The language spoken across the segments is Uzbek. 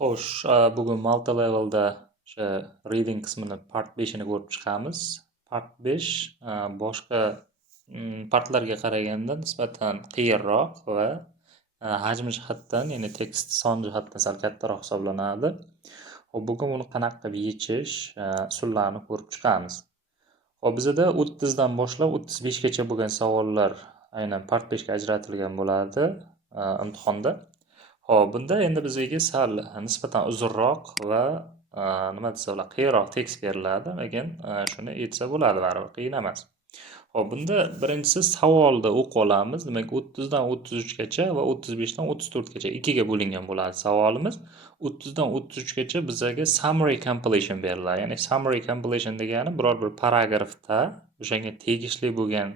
Xo'sh, bugun Malta levelda o'sha reading qismini part 5 ni ko'rib chiqamiz. Part 5 boshqa partlarga qaraganda nisbatan qiyinroq va hajmi jihatdan, ya'ni tekst son jihatdan sal kattaroq hisoblanadi. Xo'p, bugun uni qanaqa qilib yechish usullarini ko'rib chiqamiz. Xo'p, bizada 30 dan boshlab 35 gacha bo'lgan savollar aynan part 5 ga ajratilgan bo'ladi imtihonda. Xo'p, bunda endi bizga sal nisbatan uzunroq va nima desa bo'ladi, qiyinroq tekst beriladi, lekin shuni yetsa bo'ladi, baribir qiyin emas. Xo'p, bunda birinchisi savolni o'qib olamiz. Demak, 30 dan 33 gacha va 35 dan 34 gacha ikkiga bo'lingan bo'ladi savolimiz. 30 dan 33 gacha bizga summary completion beriladi. Ya'ni summary completion degani biror bir paragrafda o'shanga tegishli bo'lgan,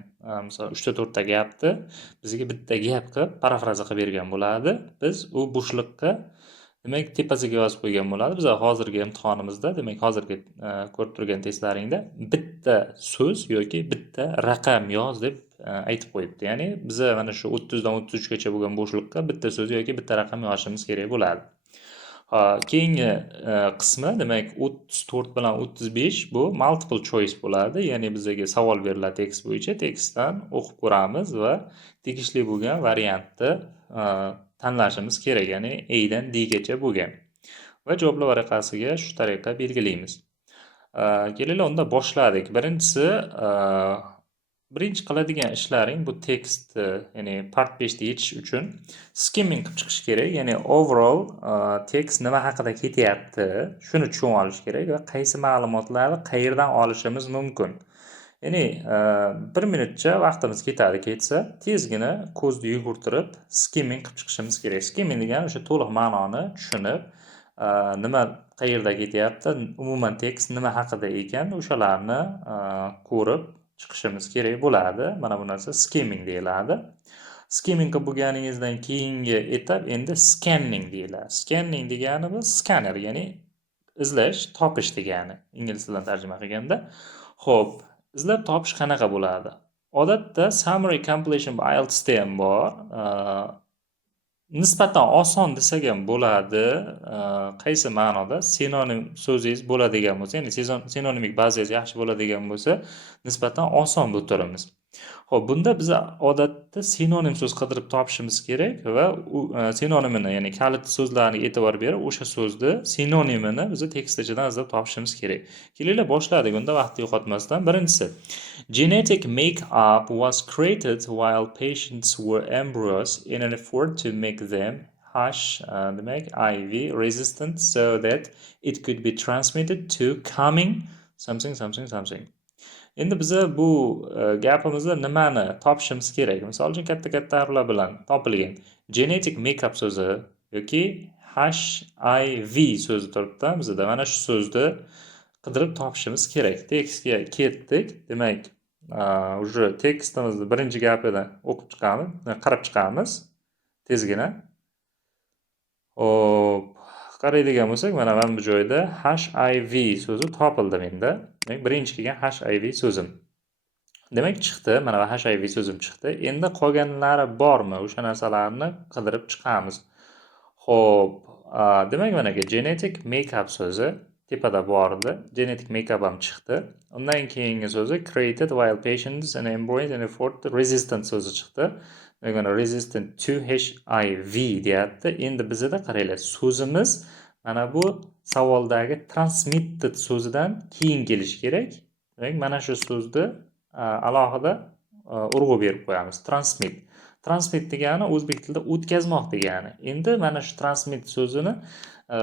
misol 3 ta 4 ta gapni bizga bitta gap qilib parafraza qilib bergan bo'ladi. Biz u bo'shliqqa demak tepasiga yozib qo'ygan bo'ladi. Biz hozirgi imtihonimizda, demak hozirgi ko'rib turgan testlaringda bitta so'z yoki bitta raqam yoz deb aytib qo'yibdi. Ya'ni biz mana shu 30 dan 33 gacha bo'lgan bo'shliqqa bitta so'z yoki bitta raqam yozishimiz kerak bo'ladi. Keyingi qismi demak 34 bilan 35 bu multiple choice bo'ladi. Ya'ni bizga savol beriladi tekst bo'yicha, tekstdan o'qib ko'ramiz va tegishli bo'lgan variantni tanlashimiz kerak. Ya'ni A dan D gacha bo'lgan. Va javoblar varaqasiga shu tariqa belgilaymiz. Kelinglar unda boshladik. Birinchi qiladigan ishlaring bu tekstni, ya'ni part 5 da yechish uchun skimming qilib chiqish kerak. Ya'ni overall tekst nima haqida ketyapti, shuni tushunib olish kerak va qaysi ma'lumotlarni qayerdan olishimiz mumkin. Ya'ni 1 minutcha vaqtimiz ketsa, tezgina ko'zni yugurtirib skimming qilib chiqishimiz kerak. Skimming degani o'sha to'liq ma'noni tushunib, nima qayerda ketyapti, umuman tekst nima haqida ekan, o'shalarni ko'rib chiqishimiz kerak bo'ladi. Mana bu narsa skimming deyiladi. Skimming qilib bo'lganingizdan keyingi etap endi scanning deyiladi. Scanning degani bu skanner, ya'ni izlash, topish degani ingliz tilidan tarjima qilganda. Xo'p, izlab topish qanaqa bo'ladi? Odatda summary completion IELTS da ham bor. Nisbatan oson desak ham bo'ladi. Qaysi ma'noda? Sinonim so'zingiz bo'ladigan bo'lsa, ya'ni sinonimik bazingiz yaxshi bo'ladigan bo'lsa, nisbatan oson bu turimiz. Xo'p, bunda biz odatda sinonim so'z qidirib topishimiz kerak va u sinonimini, ya'ni kalit so'zlarga e'tibor berib, o'sha so'zni sinonimini biz tekst ichidan izlab topishimiz kerak. Kelinglar boshladik, unda vaqt yo'qotmasdan. Birinchisi, genetic makeup was created while patients were embryos in an effort to make them demak IV resistant so that it could be transmitted to coming something. Endi biza bu gapimizda nimani topishimiz kerak? Misol uchun katta harflar bilan topilgan genetic makeup so'zi yoki HIV so'zi turibdi. Bizda mana shu so'zni qidirib topishimiz kerak. Tekstga ketdik. Demak, uje tekstimizni birinchi gapidan o'qib chiqamiz, qarab chiqamiz tezgina. Hop, qaraydigan bo'lsak, mana bu joyda HIV so'zi topildi menda. Demak, birinchi kelgan HIV so'zim. Demak, chiqdi. Mana bu HIV so'zim chiqdi. Endi qolganlari bormi? O'sha narsalarni qidirib chiqamiz. Xo'p, demak, mana genetic makeup so'zi tepada bor edi. Genetic makeup ham chiqdi. Undan keyingi so'zi created while patients and embryos in effort resistant so'zi chiqdi. Mana resistant to HIV deyapti. Endi bizda qaranglar, so'zimiz mana bu savoldagi transmitted so'zidan keyin kelishi kerak. Demak, mana shu so'zni alohida urg'u berib qo'yamiz. Transmit degani o'zbek tilida o'tkazmoq degani. Endi mana shu transmit so'zini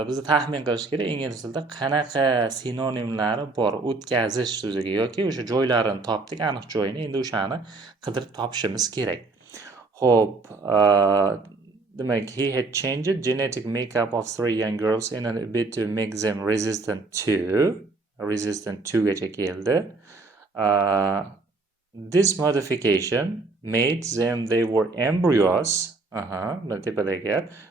biz taxmin qilish kerak, ingliz tilida qanaqa sinonimlari bor o'tkazish so'ziga yoki o'sha joylarini topdik, aniq joyini. Endi o'shani qidirib topishimiz kerak. Xo'p, demak, he had changed genetic makeup of 3 young girls in a bid to make them resistant to gacha keldi. This modification made them they were embryos.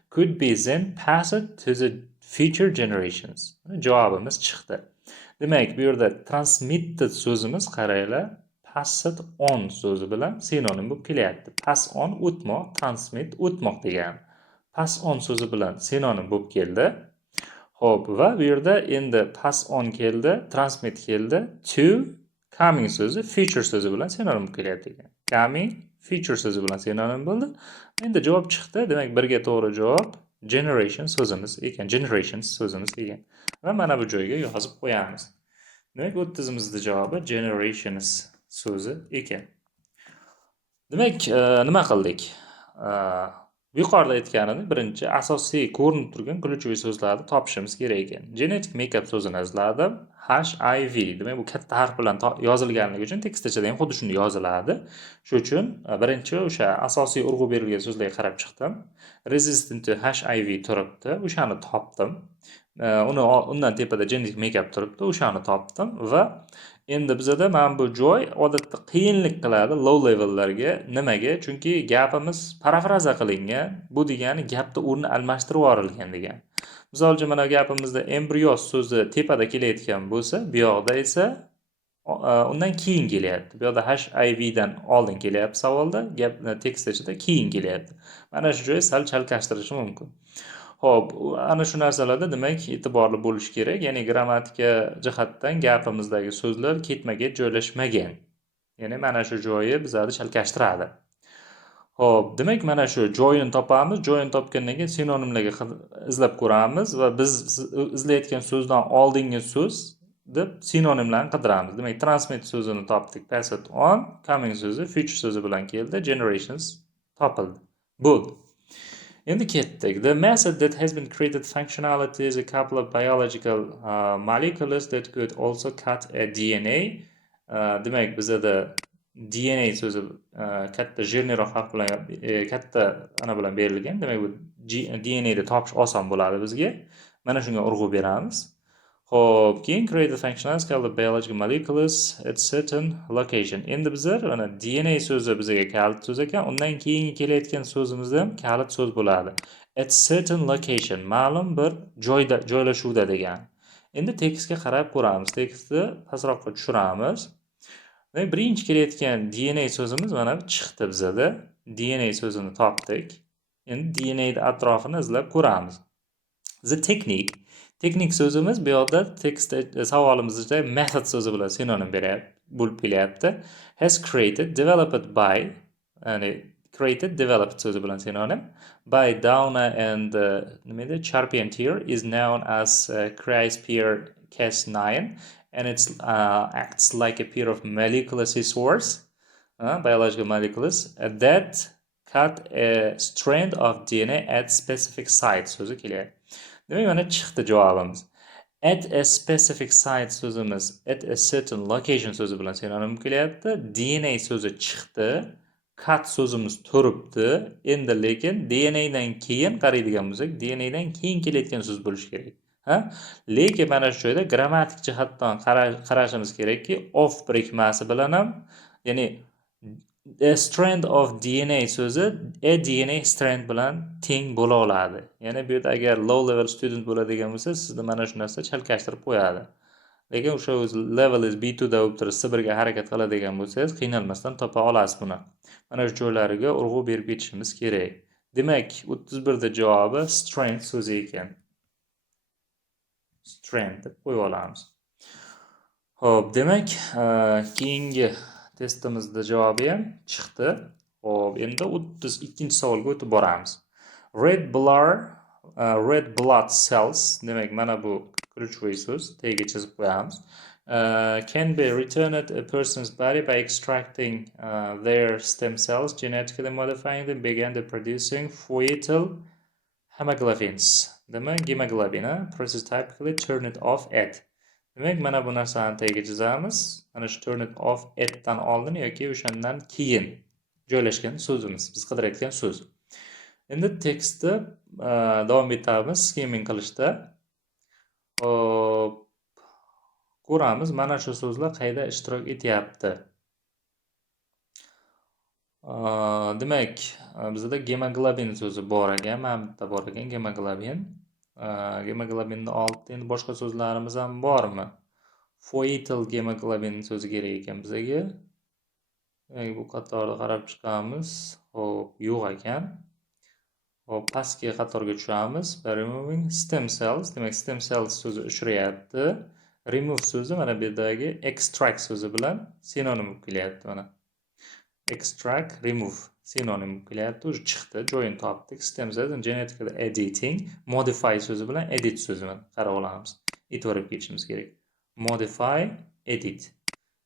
Could be then passed to the future generations. Javobimiz chiqdi. Demak, bu yerda transmitted so'zimiz qaranglar, passed on so'zi bilan sinonim bo'lib kelyapti. Pass on o'tmoq, transmit o'tmoq degani. Pass on so'zi bilan sinonim bo'lib keldi. Xo'p, va bu yerda endi pass on keldi, transmit keldi, to coming so'zi future so'zi bilan sinonim kelyapti ekan. Coming future so'zi bilan sinonim bo'ldi. Endi javob chiqdi. Demak, birga to'g'ri javob generation so'zimiz ekan, generations so'zimiz ekan. Va mana bu joyga yozib qo'yamiz. Demak, 30-imizda javobi generations so'zi ekan. Demak, nima qildik? Yuqorida aytganimdek, birinchi asosiy ko'rinib turgan ключевой so'zlarni topishimiz kerak ekan. Genetic makeup so'zini izladim. HIV. Demak, bu katta harf bilan yozilganligi uchun tekst ichida ham xuddi shunday yoziladi. Shuning uchun birinchi o'sha asosiy urg'u berilgan so'zlarga qarab chiqdim. Resistant to HIV turibdi, o'shani topdim. Undan tepada genetic makeup turibdi, o'shani topdim va endi bizada mana bu joy odatda qiyinlik qiladi low levellarga. Nimaga? Chunki gapimiz parafraza qilingan. Bu degani gapni o'rni almashtirib yuborilgan degani. Misol uchun mana gapimizda embrios so'zi tepada kelayotgan bo'lsa, bu yoqda esa undan keyin kelyapti. Bu yoqda HIV dan oldin kelyapti savolda, gap tekst ichida keyin kelyapti. Mana shu joy sal chalkashtirishi mumkin. Xo'p, ana shu narsalarda demak e'tiborli bo'lish kerak. Ya'ni grammatika jihatdan gapimizdagi so'zlar ketma-ket joylashmagan. Ya'ni mana shu joyi bizlarni chalkashtiradi. Xo'p, demak mana shu joyini topamiz. Joyini topgandan keyin sinonimlarga izlab ko'ramiz va biz izlayotgan so'zdan oldingi so'z deb sinonimlarni qidiramiz. Demak, transmit so'zini topdik. Pass it on, coming so'zi future so'zi bilan keldi, generations topildi. Bo'ldi. Endi ketdik. The method that has been created functionalities a couple of biological molecules that could also cut a DNA. Demak, bizada DNA so'zi katta jирныйroq harf bilan katta ana bilan berilgan. Demak, bu DNA da topish oson bo'ladi bizga. Mana shunga urg'u beramiz. Xo'p, keyin create functionalities called biological molecules at certain location. Endi bizlar mana DNA so'zi bizga kalit so'z ekan, undan keyingi kelayotgan so'zimizda ham kalit so'z bo'ladi. At certain location, ma'lum bir joyda, joylashuvda degan. Endi tekstga qarab ko'ramiz. Tekstni pastroqqa tushiramiz. Birinchi kelayotgan DNA so'zimiz mana chiqdi bizada. DNA so'zini topdik. Endi DNA atrofini izlab ko'ramiz. The technique. Teknik so'zimiz bu yoqda tekst savolimizda method so'zi bilan sinonim bo'lib kelyapti. Has created, developed by, ya'ni created, developed so'zi bilan sinonim. By Downer and nima edi? Charpentier is known as CRISPR-Cas9 and it acts like a pair of molecular scissors, biological molecules that cut a strand of DNA at specific site so'zi kelyapti. Demak, mana chiqdi javobimiz. At a specific site so'zimiz at a certain location so'zi bilan sinonim kelyapti. DNA so'zi chiqdi. Cut so'zimiz turibdi. Endi lekin DNA dan keyin qaraydigan bo'lsak, DNA dan keyin kelayotgan so'z bo'lishi kerak. Lekin mana shu joyda grammatik jihatdan qarashimiz kerakki, of birikmasi bilan ham, ya'ni a strand of DNA so'zi a DNA strand bilan teng bo'la oladi. Ya'ni bu yerda agar low level student bo'ladigan bo'lsa, sizni mana shu narsa chalkashtirib qo'yadi. Lekin o'sha level is B2 da bo'lib turib, birga harakat qiladigan bo'lsangiz, qiynalmasdan topa olasiz buni. Mana shu joylariga urg'u berib ketishimiz kerak. Demak, 31da javobi strand so'zi ekan. Strand deb qo'yib olamiz. Xo'p, demak, keyingi testimizda javobi ham chiqdi. Xo'p, endi 32-savolga o'tib boramiz. Red blood cells, demak, mana bu ключевой so'z, tagiga chizib qo'yamiz. Can be returned a person's body by extracting their stem cells, genetically modifying them, begin producing fetal hemoglobins. Demak, hemoglobin process typically turn it off at. Demak, mana bu narsani tagiga chizamiz. Mana shu turn it off at dan oldin yoki o'shandan keyin joylashgan so'zimiz, biz qidirayotgan so'z. Endi tekstni davom etamiz skimming qilishda. Ko'ramiz, mana shu so'zlar qayda ishtirok etyapti. Demak, bizda hemoglobin so'zi bor ekan, mana bu yerda bor ekan hemoglobin. Hemoglobinning oldida endi boshqa so'zlarimiz ham bormi? Fetal hemoglobin so'zi kerak ekan bizga. Bu qatorda qarab chiqamiz. Xo'p, yo'q ekan. Hop, pastki qatorga tushamiz. By removing stem cells, demak stem cells so'zi uchrayapti. Remove so'zi mana bu yerdagi extract so'zi bilan sinonim bo'lib kelyapti mana. Extract, remove sinonim bo'lib kelyapti. O'zi chiqdi, joyini topdik. Stem cells and genetically editing, modify so'zi bilan edit so'zi bilan qarab olamiz. E'tiborga ketishimiz kerak. Modify, edit.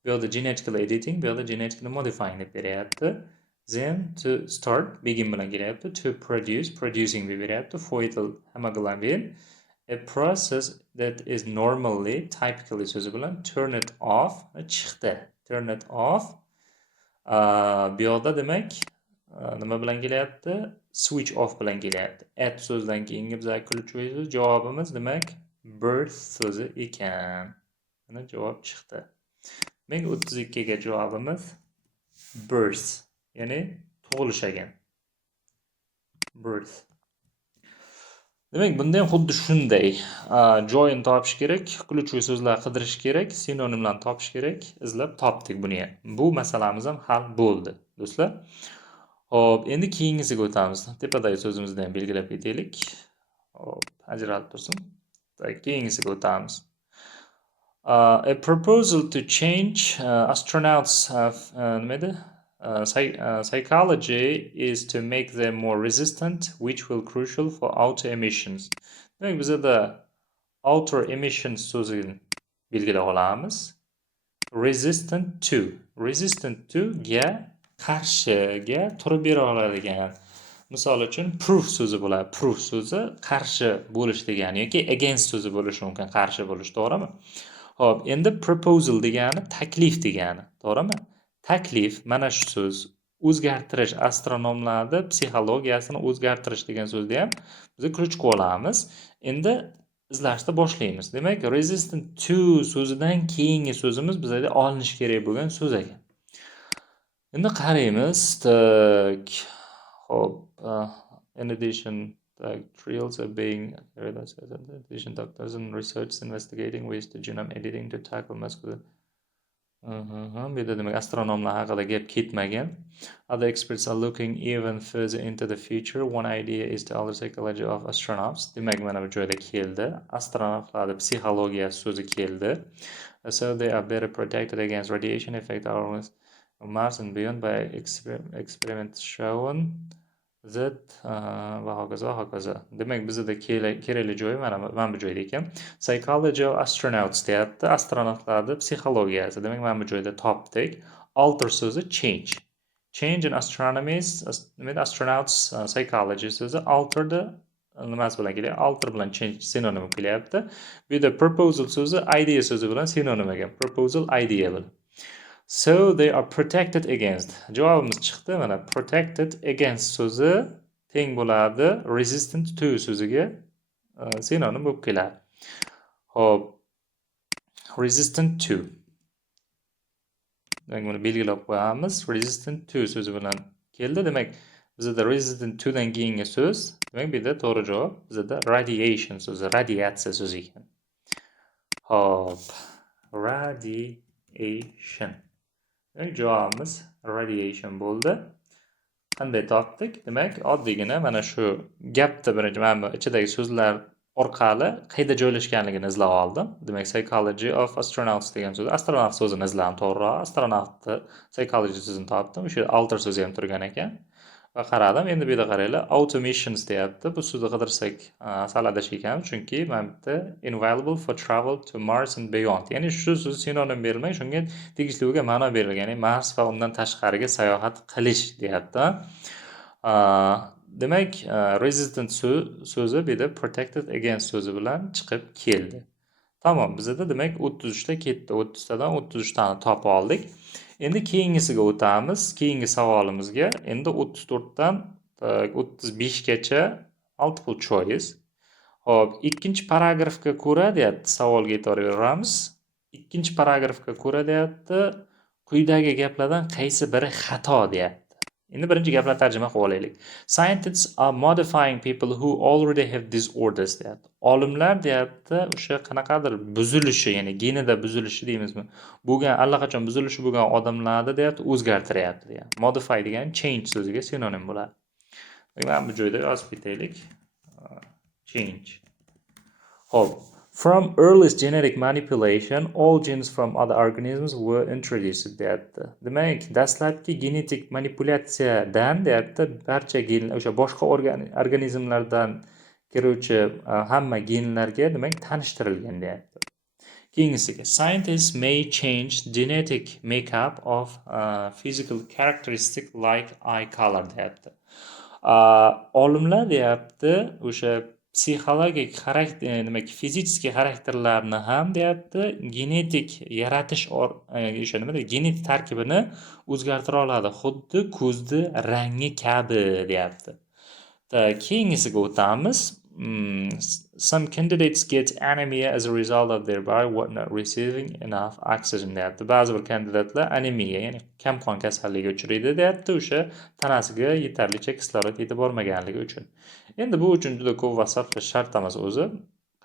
Bu yoqda genetically editing, bu yoqda genetically modifying deb beryapti. Then to start, begin bilan kelyapti. To produce, producing deb beryapti. Foetal hemoglobin, a process that is normally, typically so'zi bilan turn it off, chiqdi. Turn it off. Bu yoqda demak nima bilan kelyapti? Switch off bilan kelyapti. At so'zidan keyingi bizga kuluvchi so'z javobimiz demak birth so'zi ekan. Mana javob chiqdi. Demak 32 ga javobimiz birth, ya'ni tug'ilish ekan. Birth. Demak, bunda ham xuddi shunday. Joyini topish kerak, kuluvchi so'zlar qidirish kerak, sinonimlarni topish kerak, izlab topdik buni ham. Bu masalamiz ham hal bo'ldi, do'stlar. Xo'p, endi keyingisiga o'tamiz. Tepadagi so'zimizni ham belgilab ketaylik. Hop, ajralib tursin. Keyingisiga o'tamiz. A proposal to change astronauts psychology is to make them more resistant, which will crucial for outer emissions. Demak, bizda outer emissions so'zini belgilab olamiz. Resistant to ga qarshiga turib bera oladigan. Misol uchun proof so'zi bo'ladi. Proof so'zi qarshi bo'lish degani yoki against so'zi bo'lishi mumkin, qarshi bo'lish, to'g'rimi? Xo'p, endi proposal degani taklif degani, to'g'rimi? Taklif, mana shu so'z o'zgartirish, astronomlarda psixologiyasini o'zgartirish degan so'zni ham biz kirib olamiz. Endi izlashni boshlaymiz. Demak, resistant to so'zidan keyingi so'zimiz bizga olinish kerak bo'lgan so'z ekan. Endi qaraymiz. Xo'p, in addition, trials are being carried out in addition, doctors and research investigating ways to genome editing to tackle muscular. Bu yerda demak astronomlar haqida gap ketmagan. Other experts are looking even further into the future. One idea is to alter psychology of astronauts. Demak, mana bu joyda keldi. Astronavtlarning psixologiyasi so'zi keldi. So they are better protected against radiation effect on Mars and beyond by experiments shown that va hokazo. Demak, bizda kerakli joyi mana bu joyda ekan. Psychology of astronauts deyapti. Astronavtlarning psixologiyasi. Demak, mana bu joyda topdik. Alter so'zi change. Change in astronomy, astronauts psychology so'zi alter'da nimasi bilan kelyapti? Alter bilan change sinonim kelyapti. Bu yerda proposal so'zi idea so'zi bilan sinonim ekan. Proposal idea bilan. So they are protected against. Javobimiz chiqdi. Mana protected against so'zi teng bo'ladi resistant to so'ziga sinonim bo'lib keladi. Xo'p, resistant to. Demak, buni belgilab qo'yamiz. Resistant to so'zi bilan keldi. Demak, bizda resistant to dan keyingi so'z, demak, bu yerda to'g'ri javob bizda radiation so'zi, radiatsiya so'zi ekan. Xo'p, radiation. Demak, javobimiz radiation bo'ldi. Qanday topdik? Demak, oddiygina mana shu gapni birinchi mana bu ichidagi so'zlar orqali qayerda joylashganligini izlab oldim. Demak, psychology of astronauts degan so'z, astronavt so'zini izladim to'g'riroq. Astronavtni psychology so'zini topdim. O'sha alter so'zi ham turgan ekan. Va qaradim. Endi bu yerda qaranglar, automissions deyapti. Bu so'zni qidirsak sal adashib ekanmiz, chunki mana bu yerda invaluable for travel to Mars and beyond. Ya'ni shu so'z sinonim berilmagan, shunga tegishli bo'lgan ma'no berilgan. Ya'ni Mars va undan tashqariga sayohat qilish deyapti. Demak, resistant so'zi bu yerda protected against so'zi bilan chiqib keldi. Tamom, bizda demak 33 ta ketdi. 30 tadan 33 tani topib oldik. Endi keyingisiga o'tamiz. Keyingi savolimizga endi 34 dan 35 gacha multiple choice. Xo'p, ikkinchi paragrafga ko'ra deyapti, savolga e'tibor beramiz. Ikkinchi paragrafga ko'ra deyapti, quyidagi gaplardan qaysi biri xato deyapti. Endi birinchi gaplarni tarjima qilib olaylik. Scientists are modifying people who already have disorders deyapti. Olimlar deyapti, o'sha qanaqadir buzilishi, ya'ni genida buzilishi deymizmi? Bo'lgan allaqachon buzilishi bo'lgan odamlarni deyapti, o'zgartiryapti deyapti. Modify degani change so'ziga sinonim bo'ladi. Mana bu joyda yozib ketaylik. Change. Hope. From earliest genetic manipulation, all genes from other organisms were introduced, deyapti. Demak, dastlabki genetik manipulyatsiyadan deyapti, barcha genlar o'sha boshqa organizmlardan kiruvchi hamma genlarga demak tanishtirilgan deyapti. Keyingisiga, scientists may change genetic makeup of physical characteristic like eye color deyapti. Olimlar deyapti o'sha psixologik xarakter, demak fizический xarakterlarni ham deyapti genetik yaratish o'sha nima deydi, genetik tarkibini o'zgartira oladi, xuddi ko'zni rangi kabi deyapti. Keyingisiga o'tamiz. Some candidates get anemia as a result of their body not receiving enough oxygen deyapti. Ba'zi bir kandidatlar anemiya, ya'ni kam qon kasalligiga uchraydi deyapti, o'sha tanasiga yetarlicha kislorod yetib bormaganligi uchun. Endi bu uchun juda ko'p vaqt shart emas o'zi.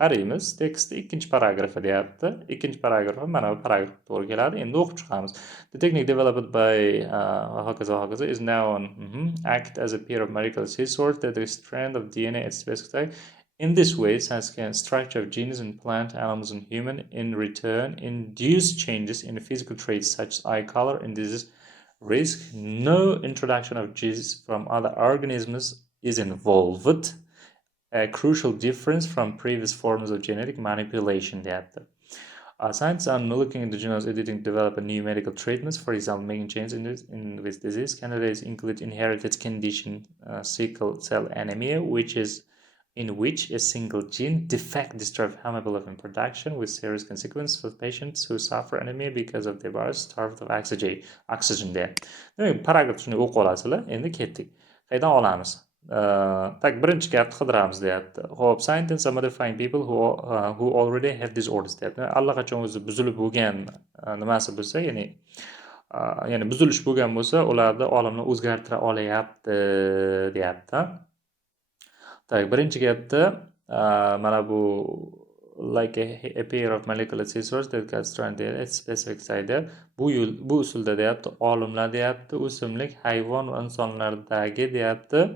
Qaraymiz, tekstda ikkinchi paragrafi deyapti. Ikkinchi paragrafi mana bu paragraf to'g'ri keladi. Endi o'qib chiqamiz. The technique developed by hokazo is now on act as a pair of molecular scissors that the strand of DNA at specific time. In this way, science can structure of genes in plant, animals, and human in return induce changes in physical traits such as eye color and disease risk. No introduction of genes from other organisms is involved. A crucial difference from previous forms of genetic manipulation deyapti. Scientists are looking into genomic editing to develop a new medical treatments, for example, making changes in this disease. Candidates include inherited condition, sickle cell anemia, in which a single gene defect destroys hemoglobin production with serious consequences for patients who suffer anemia because of their bodies starved of oxygen there. Demak, paragraf shuni o'qib olasizlar. Endi ketdik. Qaydan olamiz? birinchi gapni qidiramiz deyapti. Xo'p, scientists are modifying people who already have disorders deyapti. Allaqachon o'zi buzilib bo'lgan nimasi bo'lsa, ya'ni buzilish bo'lgan bo'lsa, ularni olimlar o'zgartira olyapti deyapti. Birinchi gapda mana bu like a pair of molecular scissors that got stranded at specific site. Bu usulda deyapti, olimlar deyapti, o'simlik, hayvon va insonlardagi deyapti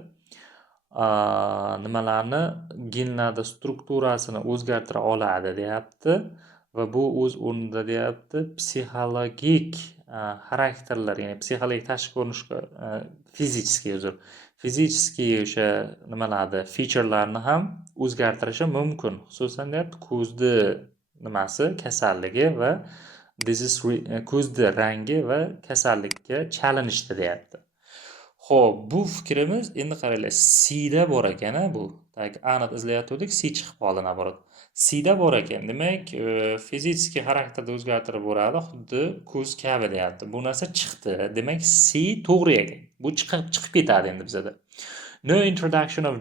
nimalarni genlarda strukturasini o'zgartira oladi deyapti va bu o'z o'rnida deyapti psixologik xarakterlar, ya'ni psixologik tashqi ko'rinishga fizический o'sha nimalarni featurelarni ham o'zgartirishi mumkin. Xususan deyapti ko'zni nimasi kasalligi va ko'zni rangi va kasallikka chalinishdi deyapti. Xo'p, bu fikrimiz endi qaranglar, C da bor ekan, bu. A'ni izlayotgandik, C chiqib qoldi naborot. C da bor ekan. Demak, fizический xarakterda o'zgartirib bo'ladi, xuddi ko'z kabi deyapti. Bu narsa chiqdi. Demak, C to'g'ri ekan. Bu chiqib ketadi endi bizda. No introduction of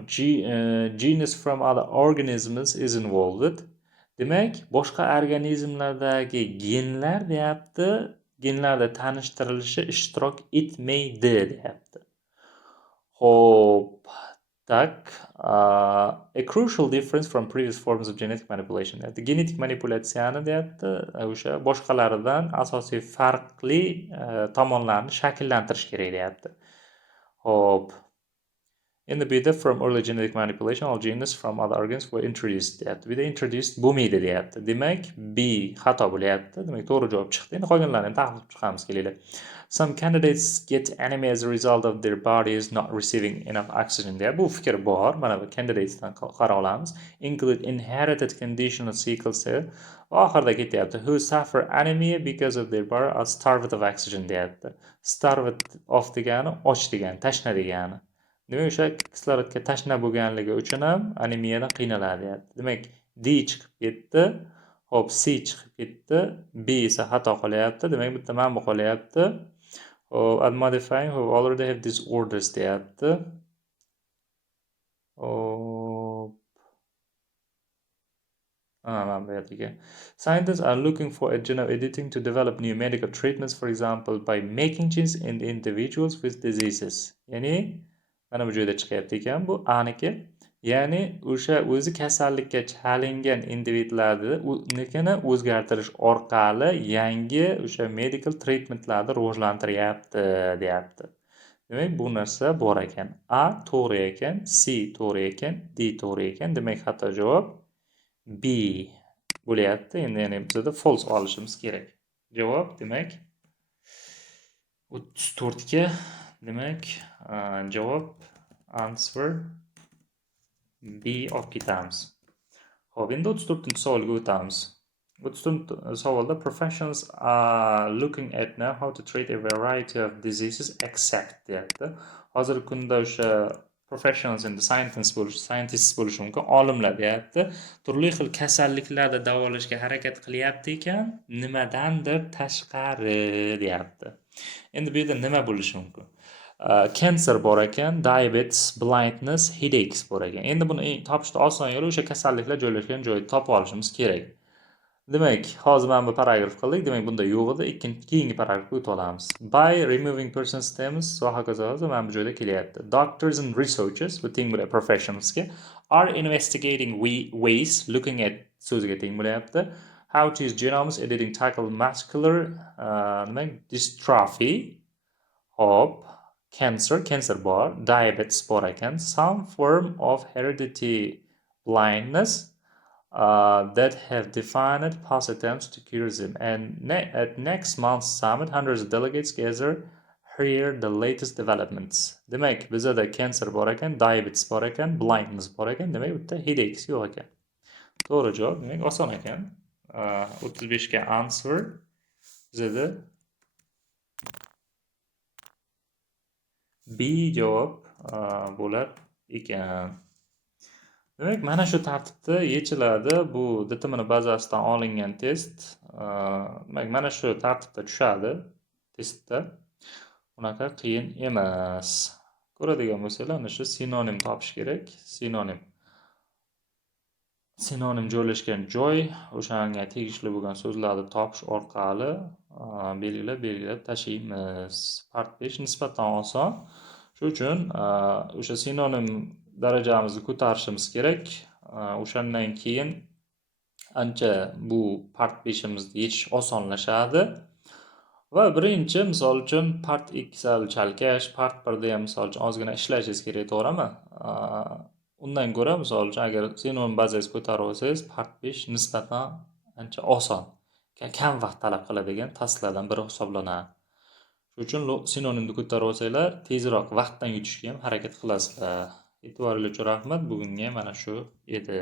genes from other organisms is involved. Demak, boshqa organizmlardagi genlar deyapti, genlarda tanishtirilishi ishtirok etmaydi deyapti. Hop, a crucial difference from previous forms of genetic manipulation. Genetik manipulyatsiyani deyapti, o'sha boshqalaridan asosiy farqli tomonlarni shakllantirish kerak deyapti. Hop. Endi bu yerda from early genetic manipulation all genes from other organs were introduced deyapti. Bu yerda introduced bo'lmaydi deyapti. Demak, B xato bo'lyapti. Demak, to'g'ri javob chiqdi. Endi qolganlarini tahlil chiqamiz kelinglar. Some candidates get anemia as a result of their bodies not receiving enough oxygen deyapti. Bu fikr bor. Mana bu candidatesdan qara olamiz. Include inherited condition of sickle cell. Oxirida ketyapti. Who suffer anemia because of their body are starved of oxygen deyapti. Starved of degani och degani, tashna degani. Demak, o'sha kislorodga tashna bo'lganligi uchun ham anemiyadan qiynaladi deyapti. Demak, D chiqib ketdi. Hop, C chiqib ketdi. B esa xato qolyapti. Demak, bitta mana bu qolyapti. Hop, modifying who already have disorders deyapti. Hop. Mana bu yerga. Scientists are looking for a genome editing to develop new medical treatments, for example, by making genes in individuals with diseases. Ya'ni mana bu joyda chiqyapti ekan, bu A'niki. Ya'ni o'sha o'zi kasallikka chalingan individlarni o'zgartirish orqali yangi o'sha medical treatmentlarni rivojlantiryapti deyapti. Demak, bu narsa bor ekan. A to'g'ri ekan, C to'g'ri ekan, D to'g'ri ekan. Demak, xato javob B bo'lyapti. Ya'ni bizada false olishimiz kerak. Javob demak 34 ga demak javob answer B olib ketamiz. Xo'p, endi 34-savolga o'tamiz. 34-savolda professionals are looking at now how to treat a variety of diseases except deyapti. Hozirgi kunda o'sha professionals endi scientists bo'lishi mumkin, olimlar deyapti. Turli xil kasalliklarni davolashga harakat qilyapti ekan, nimadandir tashqari deyapti. Endi bu yerda nima bo'lishi mumkin? Cancer bor ekan, diabetes, blindness, headaches bor ekan. Endi buni topishda oson yo'li o'sha kasalliklar joylashgan joyni topib olishimiz kerak. Demak, hozir mana bu paragraf qildik. Demak, bunda yo'q edi. Keyingi paragrafga o'tib olamiz. By removing person's terms va hokazo mana bu joyda kelyapti. Doctors and researchers, bu teng bo'ladi professionsga, are investigating ways looking at so'ziga teng bo'lyapti. How to use genomes editing tackle muscular dystrophy, hop, cancer bor, diabetes bor ekan, some form of hereditary blindness that have defined past attempts to cure them. And at next month's summit, hundreds of delegates gather hear the latest developments. Demak, bizada cancer bor ekan, diabetes bor ekan, blindness bor ekan, demak bu yerda headaches yo'q ekan. To'g'ri javob, demak oson ekan. 35 ga answer bizada B javob bo'lar ekan. Demak, mana shu tartibda yechiladi. Bu DTM bazasidan olingan test. Demak, mana shu tartibda tushadi testda. Unaqa qiyin emas. Ko'radigan bo'lsanglar, ana shu sinonim topish kerak. Sinonim joylashgan joy, o'shanga tegishli bo'lgan so'zlarni topish orqali belgilab tashlaymiz. Part 5 nisbatan oson. Shuning uchun o'sha sinonim darajamizni ko'tarishimiz kerak. O'shandan keyin ancha bu part 5imizni yechish osonlashadi. Va birinchi misol uchun part 2 sal chalkash, part 1da ham misol uchun ozgina ishlashingiz kerak, to'g'rimi? Undan ko'ra misol uchun agar sinonim bazangizni ko'tarib olsangiz, part 5 nisbatan ancha oson. Kam vaqt talab qiladigan testlardan biri hisoblanadi. Shuning uchun sinonimni ko'tarib olsanglar, tezroq vaqtdan yutishga ham harakat qilasizlar. E'tiboringiz uchun rahmat. Bugunga mana shu edi.